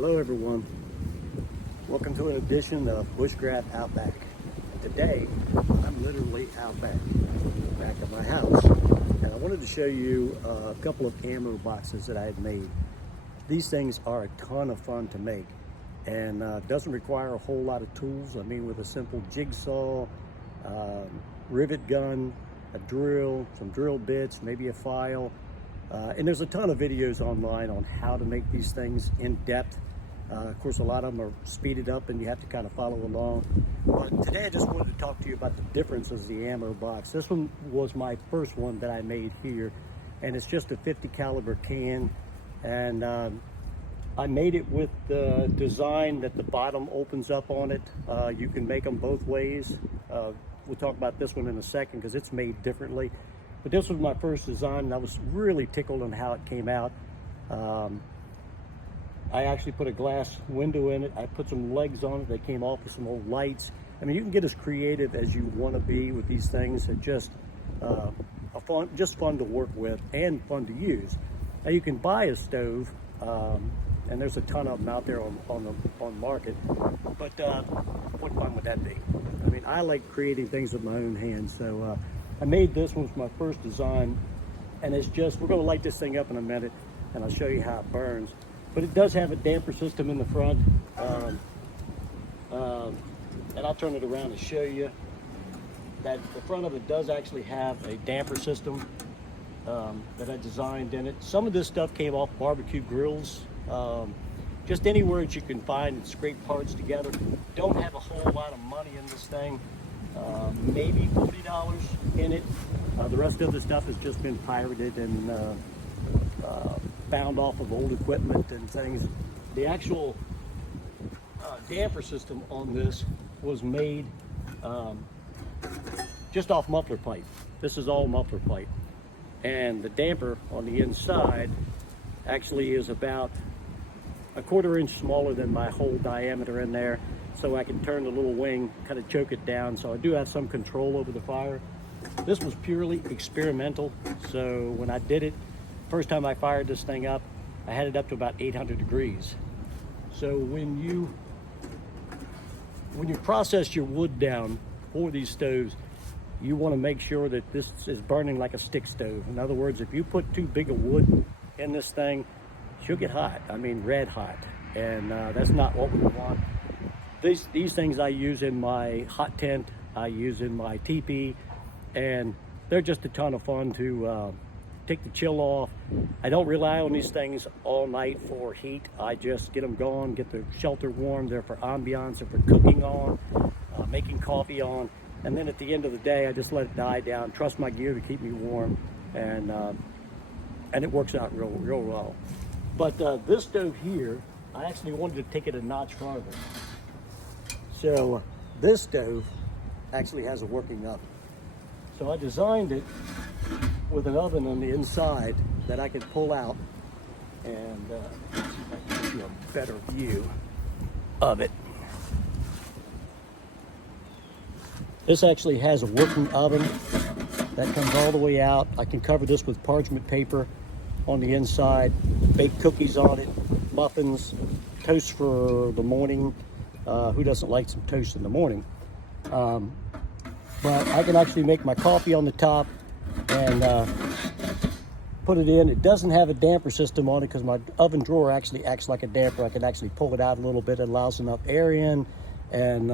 Hello everyone, welcome to an edition of Bushcraft Outback. Today I'm literally out back at my house, and I wanted to show you a couple of ammo boxes that I had made. These things are a ton of fun to make, and doesn't require a whole lot of tools. I mean, with a simple jigsaw, rivet gun, a drill, some drill bits, maybe a file. And there's a ton of videos online on how to make these things in depth. Of course, a lot of them are speeded up and you have to kind of follow along. But today I just wanted to talk to you about the differences of the ammo box. This one was my first one that I made here, and it's just a 50 caliber can. And I made it with the design that the bottom opens up on it. You can make them both ways. We'll talk about this one in a second because it's made differently. But this was my first design, and I was really tickled on how it came out. I actually put a glass window in it. I put some legs on it. They came off with some old lights. I mean, you can get as creative as you want to be with these things. It's just fun to work with and fun to use. Now you can buy a stove, and there's a ton of them out there on the market. But what fun would that be? I mean, I like creating things with my own hands, so. I made this one with my first design, and it's just, we're going to light this thing up in a minute and I'll show you how it burns. But it does have a damper system in the front, and I'll turn it around and show you that the front of it does actually have a damper system that I designed in it. Some of this stuff came off barbecue grills, just anywhere that you can find and scrape parts together. Don't have a whole lot of money in this thing. Maybe $40 in it. The rest of the stuff has just been pirated and found off of old equipment and things. The actual damper system on this was made just off muffler pipe. This is all muffler pipe. And the damper on the inside actually is about a 1/4 inch smaller than my whole diameter in there. So I can turn the little wing, kind of choke it down. So I do have some control over the fire. This was purely experimental. So when I did it, first time I fired this thing up, I had it up to about 800 degrees. So when you process your wood down for these stoves, you want to make sure that this is burning like a stick stove. In other words, if you put too big a wood in this thing, she'll get hot. I mean, red hot. And that's not what we want. These things I use in my hot tent, I use in my teepee, and they're just a ton of fun to take the chill off. I don't rely on these things all night for heat. I just get them going, get the shelter warm. They're for ambiance, they're for cooking on, making coffee on, and then at the end of the day, I just let it die down, trust my gear to keep me warm, and it works out real well. But this stove here, I actually wanted to take it a notch farther. So this stove actually has a working oven. So I designed it with an oven on the inside that I could pull out, and see if I can give you a better view of it. This actually has a working oven that comes all the way out. I can cover this with parchment paper on the inside, bake cookies on it, muffins, toast for the morning. Who doesn't like some toast in the morning? But I can actually make my coffee on the top and put it in. It doesn't have a damper system on it because my oven drawer actually acts like a damper. I can actually pull it out a little bit. It allows enough air in, and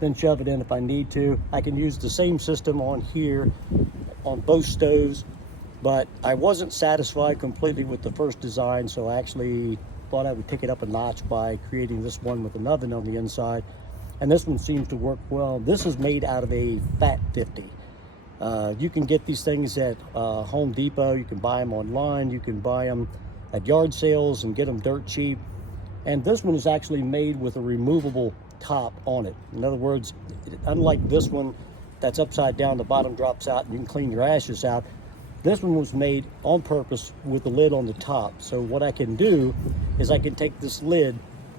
then shove it in if I need to. I can use the same system on here on both stoves, but I wasn't satisfied completely with the first design, so I actually thought I would take it up a notch by creating this one with an oven on the inside, and this one seems to work well. This is made out of a Fat 50. You can get these things at Home Depot. You can buy them online. You can buy them at yard sales and get them dirt cheap. And this one is actually made with a removable top on it. In other words, unlike this one that's upside down, the bottom drops out and you can clean your ashes out. This one was made on purpose with the lid on the top. So what I can do is I can take this lid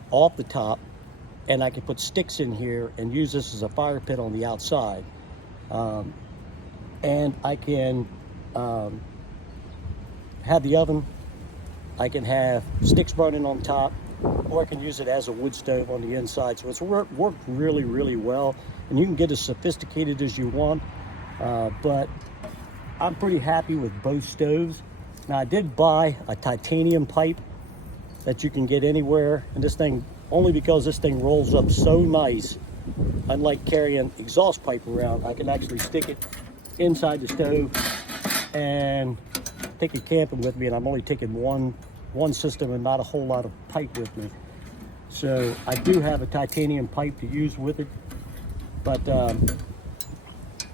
off the top and I can put sticks in here and use this as a fire pit on the outside. And I can have the oven. I can have sticks burning on top. or I can use it as a wood stove on the inside. So it's worked really, really well. And you can get as sophisticated as you want, but I'm pretty happy with both stoves. Now I did buy a titanium pipe that you can get anywhere, and this thing, only because this thing rolls up so nice, unlike carrying exhaust pipe around, I can actually stick it inside the stove and take it camping with me, and I'm only taking one system and not a whole lot of pipe with me. So I do have a titanium pipe to use with it, but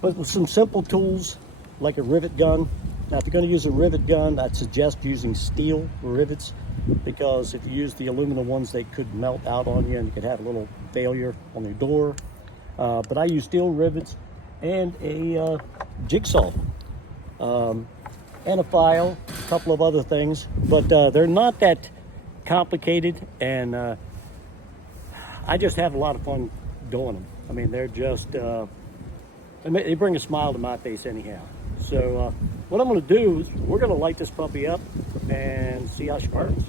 with some simple tools like a rivet gun. Now if you're going to use a rivet gun, I'd suggest using steel rivets, because if you use the aluminum ones, they could melt out on you and you could have a little failure on your door. But I use steel rivets and a jigsaw and a file, a couple of other things, but they're not that complicated, and I just have a lot of fun doing them. I mean, they're just, they bring a smile to my face anyhow. So what I'm going to do is we're going to light this puppy up and see how she burns.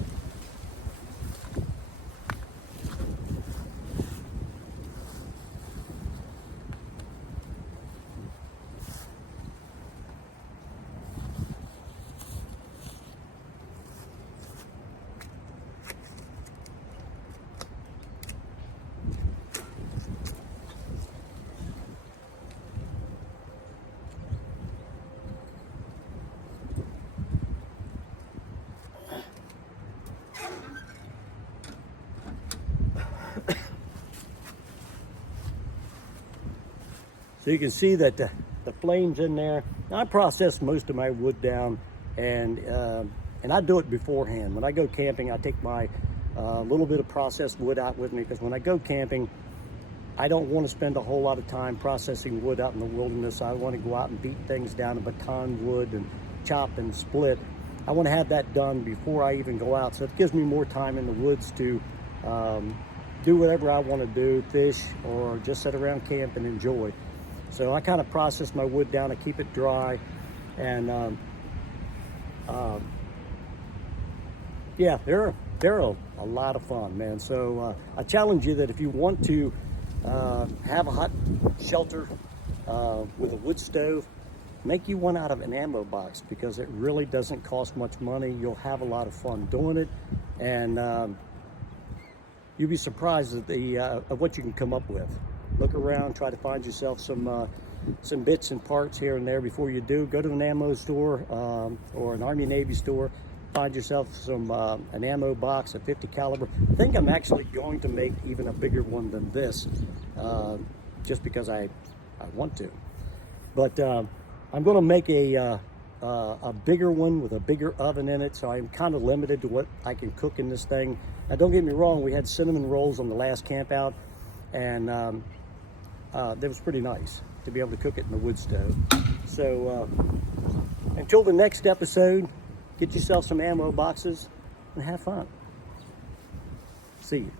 So you can see that the flame's in there. Now, I process most of my wood down, and I do it beforehand. When I go camping, I take my little bit of processed wood out with me, because when I go camping, I don't want to spend a whole lot of time processing wood out in the wilderness. I want to go out and beat things down in baton wood and chop and split. I want to have that done before I even go out, so it gives me more time in the woods to do whatever I want to do, fish, or just sit around camp and enjoy. So I kind of process my wood down, I keep it dry, and yeah, they're a lot of fun, man. So I challenge you that if you want to have a hot shelter with a wood stove, make you one out of an ammo box, because it really doesn't cost much money. You'll have a lot of fun doing it, and you'll be surprised at what you can come up with. Look around, try to find yourself some bits and parts here and there before you do. Go to an ammo store or an Army Navy store. Find yourself an ammo box, a 50 caliber. I think I'm actually going to make even a bigger one than this, just because I want to. But I'm going to make a bigger one with a bigger oven in it, so I'm kind of limited to what I can cook in this thing. Now, don't get me wrong, we had cinnamon rolls on the last camp out, and that was pretty nice to be able to cook it in the wood stove. So until the next episode, get yourself some ammo boxes and have fun. See you.